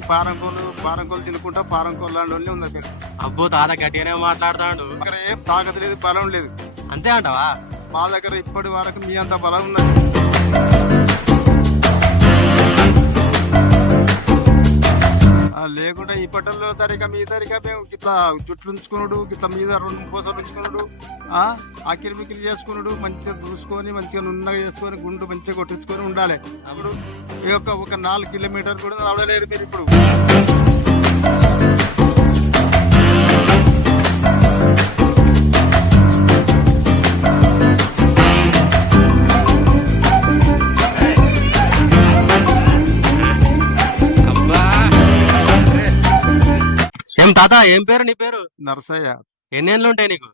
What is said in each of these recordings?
పారంకోలు పారంకోలు తినుకుంటా పారంకోలు లాంటి వాళ్ళే ఉన్నారు మీరు అబ్బో తాత గట్టిగానే మాట్లాడుతాడు. దగ్గర ఏం తాగత లేదు బలం లేదు. అంతే అంటావా? మా దగ్గర ఇప్పటి వరకు మీ అంత బలం ఉన్నది. ఈ పట్టణంలో తరిక మీ తరిక మేము గిట్లా జుట్లు ఉంచుకున్నాడు గిట్లా మీద రెండు పూసలు ఉంచుకున్నాడు ఆ ఆకిరి మికిరి చేసుకున్నాడు మంచిగా దూసుకొని మంచిగా నున్నగా చేసుకొని గుండు మంచిగా కొట్టించుకొని ఉండాలి. అప్పుడు ఈ యొక్క ఒక నాలుగు కిలోమీటర్ కూడా నడవలేరు మీరు ఇప్పుడు. తాత ఏం పేరు నీ పేరు? నరసయ్య. ఎన్నేళ్ళు ఉంటాయి నీకు?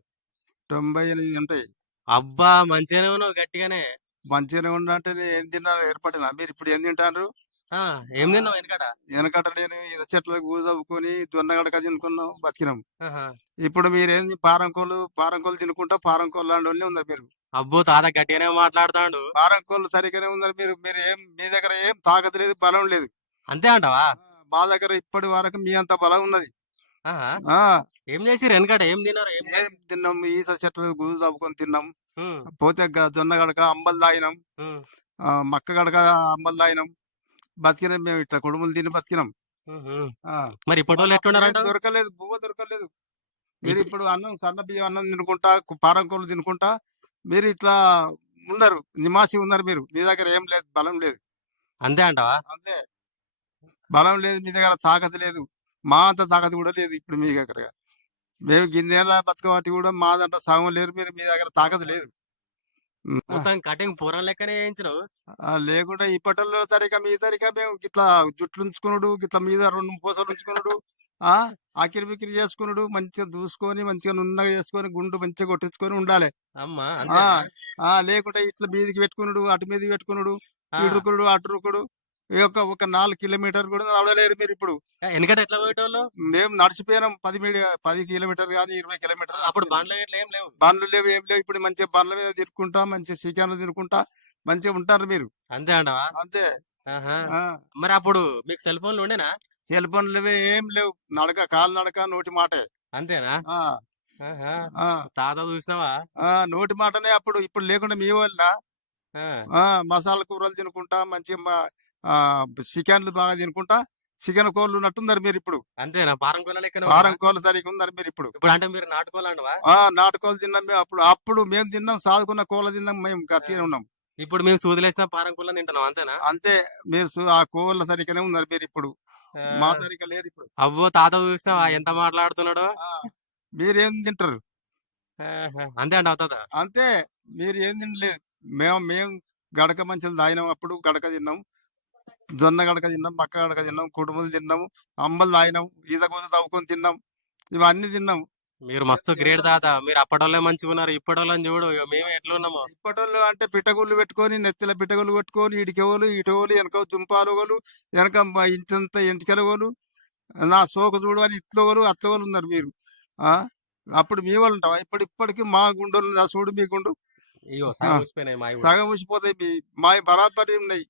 తొంభై ఎనిమిది ఉంటాయి. అబ్బా మంచిగానే ఉన్నావు గట్టిగానే. మంచిగానే ఉండంటే ఏం తిన్నారు ఏర్పడినా. మీరు ఇప్పుడు ఏం తింటారు? ఏం తిన్నావు వెనకట? వెనకట నేను ఈత చెట్ల గూదవ్వుకొని జొన్నగడక తినుకున్నాం బతికినాం. ఇప్పుడు మీరేంది పారంకోలు పారంకోలు తినుకుంటా పారంకోలు లాంటి వాళ్ళే ఉన్నారు మీరు. అబ్బో తాత గట్టిగానే మాట్లాడుతాడు. పారంకోలు సరిగ్గానే ఉన్నారు మీరు. మీరు ఏం మీ దగ్గర ఏం తాగత లేదు బలం లేదు. అంతే అంటావా? మా దగ్గర ఇప్పటి వరకు మీ అంత బలం ఉన్నది. ఏం చేసిరు వెనకట? ఏం తిన్నారు? ఏం తిన్నాం. ఈత చెట్ల గూదు తవ్వుకొని తిన్నాం. పోతే జొన్న గడక అంబలు తాగినాం. మక్క గడక అంబలు తాగినాం. బతికినాం మేము ఇట్లా కుడుములు తిని బతికినాం. మరి ఇప్పటి దొరకలేదు. బువ్వ దొరకలేదు. మీరు ఇప్పుడు అన్నం సన్న బియ్యం అన్నం తినుకుంటా పారంకోలు తినుకుంటా మీరు ఇట్లా ఉన్నారు నిమాసి ఉన్నారు మీరు. మీ దగ్గర ఏం లేదు బలం లేదు. అంతే అంటావా? అంతే. బలం లేదు మీ దగ్గర తాకత లేదు. మా అంత తాకత కూడా లేదు ఇప్పుడు మీ దగ్గర. మేము గిన్నెల బతకవాటి కూడా మా దాంట్లో సగం లేరు మీరు మీ దగ్గర తాకత లేదు. మొత్తం కటింగ్ పూరం లెక్కనే వేయించినావు ఆ, లేకుంటే ఇప్పటిలో తరిక మీ తరిక మేము గిట్లా జుట్లు ఉంచుకున్నాడు గిట్ల మీద రెండు పూసలు ఉంచుకున్నాడు ఆ ఆకిరి బికిరి చేసుకున్నాడు మంచిగా దూసుకొని మంచిగా నున్నగా చేసుకొని గుండు మంచిగా కొట్టించుకొని ఉండాలి. లేకుంటే ఇట్లా మీదికి పెట్టుకున్నాడు అటు మీదకి పెట్టుకున్నాడు. ఇడుకుడు అటు యొక్క ఒక నాలుగు కిలోమీటర్ కూడా నడవలేరు మీరు ఇప్పుడు. వెనకట ఎట్లా పోయేటోళ్ళు? మేము నడిచిపోయినాం పది పది కిలోమీటర్ కానీ ఇరవై కిలోమీటర్ అప్పుడు బండ్లు ఏం లేవు. బండ్లు లేవు ఏం లేవు. ఇప్పుడు మంచిగా బండ్ల మీద తిరుక్కుంటా మంచిగా చికెన్లు తినుకుంటా మంచిగా ఉంటారు మీరు. అంతే అంటావా? అంతే. మరి అప్పుడు మీకు సెల్ ఫోన్లు ఉండేనా? సెల్ ఫోన్లు ఏం లేవు. నడక కాలు నడక నోటి మాటే. అంతేనా? తాత చూసినావా? ఆ నోటి మాటనే అప్పుడు ఇప్పుడు లేకుండా మీ. ఆ. మసాలా కూరలు తినుకుంటా మంచిగా చికెన్లు బాగా తినుకుంటా చికెన్ కోళ్ళు ఉన్నట్టున్నారు మీరు ఇప్పుడు. అంతేనా కోళ్ళ వారం ఉందా? కోళ్ళు సరిగ్గా ఉన్నారు మీరు ఇప్పుడు. ఇప్పుడు అంటే మీరు నాటుకోవాలంటవా ఆ! నాటుకోళ్ళు తిన్నాం మేము అప్పుడు. అప్పుడు మేము తిన్నాం సాదుకున్న కోళ్ళ తిన్నాం మేము గట్టిగా ఉన్నాం. ఇప్పుడు మేము సూదులేసిన పారం కోళ్ళ తింటున్నాం అంతేనా? అంతే. మీరు ఆ కోళ్ళ సరిగ్గానే ఉన్నారు మీరు ఇప్పుడు. మా సరిగ్గా లేరు ఇప్పుడు. అవ్వో తాత చూసినావా? ఎంత మాట్లాడుతున్నాడో? మీరేం తింటారు. అంతే అంటావు తాత? అంతే. మీరు ఏం తినలేదు. మేము మేము గడక మంచిలు తాగినాం అప్పుడు గడక తిన్నాం. జొన్న గడక తిన్నాం మక్క గడక తిన్నాం కుడుములు తిన్నాం అంబలు తాగినాం ఈత కూర తవ్వుకొని తిన్నాం ఇవన్నీ తిన్నాం. మీరు మస్తు గ్రేట్ తాత. మీరు అప్పటోళ్ళే మంచిగా ఉన్నారు ఇప్పటోళ్ళని చూడు ఇక మేము ఎట్లా ఉన్నామో ఇప్పటోళ్ళు అంటే పిట్టగుళ్ళు పెట్టుకొని నెత్తిల పిట్టగుళ్ళు పెట్టుకొని ఇటుకెవలు ఇటువలు వెనక దుంపాలుగోలు వెనక మ- ఇంతంత ఎంటికెలగోలు నా సోకు చూడు అని ఇట్లగోలు అట్లగోలు ఉన్నారు మీరు. ఆ? అప్పుడు మీ వాళ్ళు ఉంటావా? ఇప్పుడు ఇప్పటికి మా గుండెలు నా చూడు మీ గుండు. సగం ఊసిపోతాయి మీ మా బరాబరి ఉన్నాయి.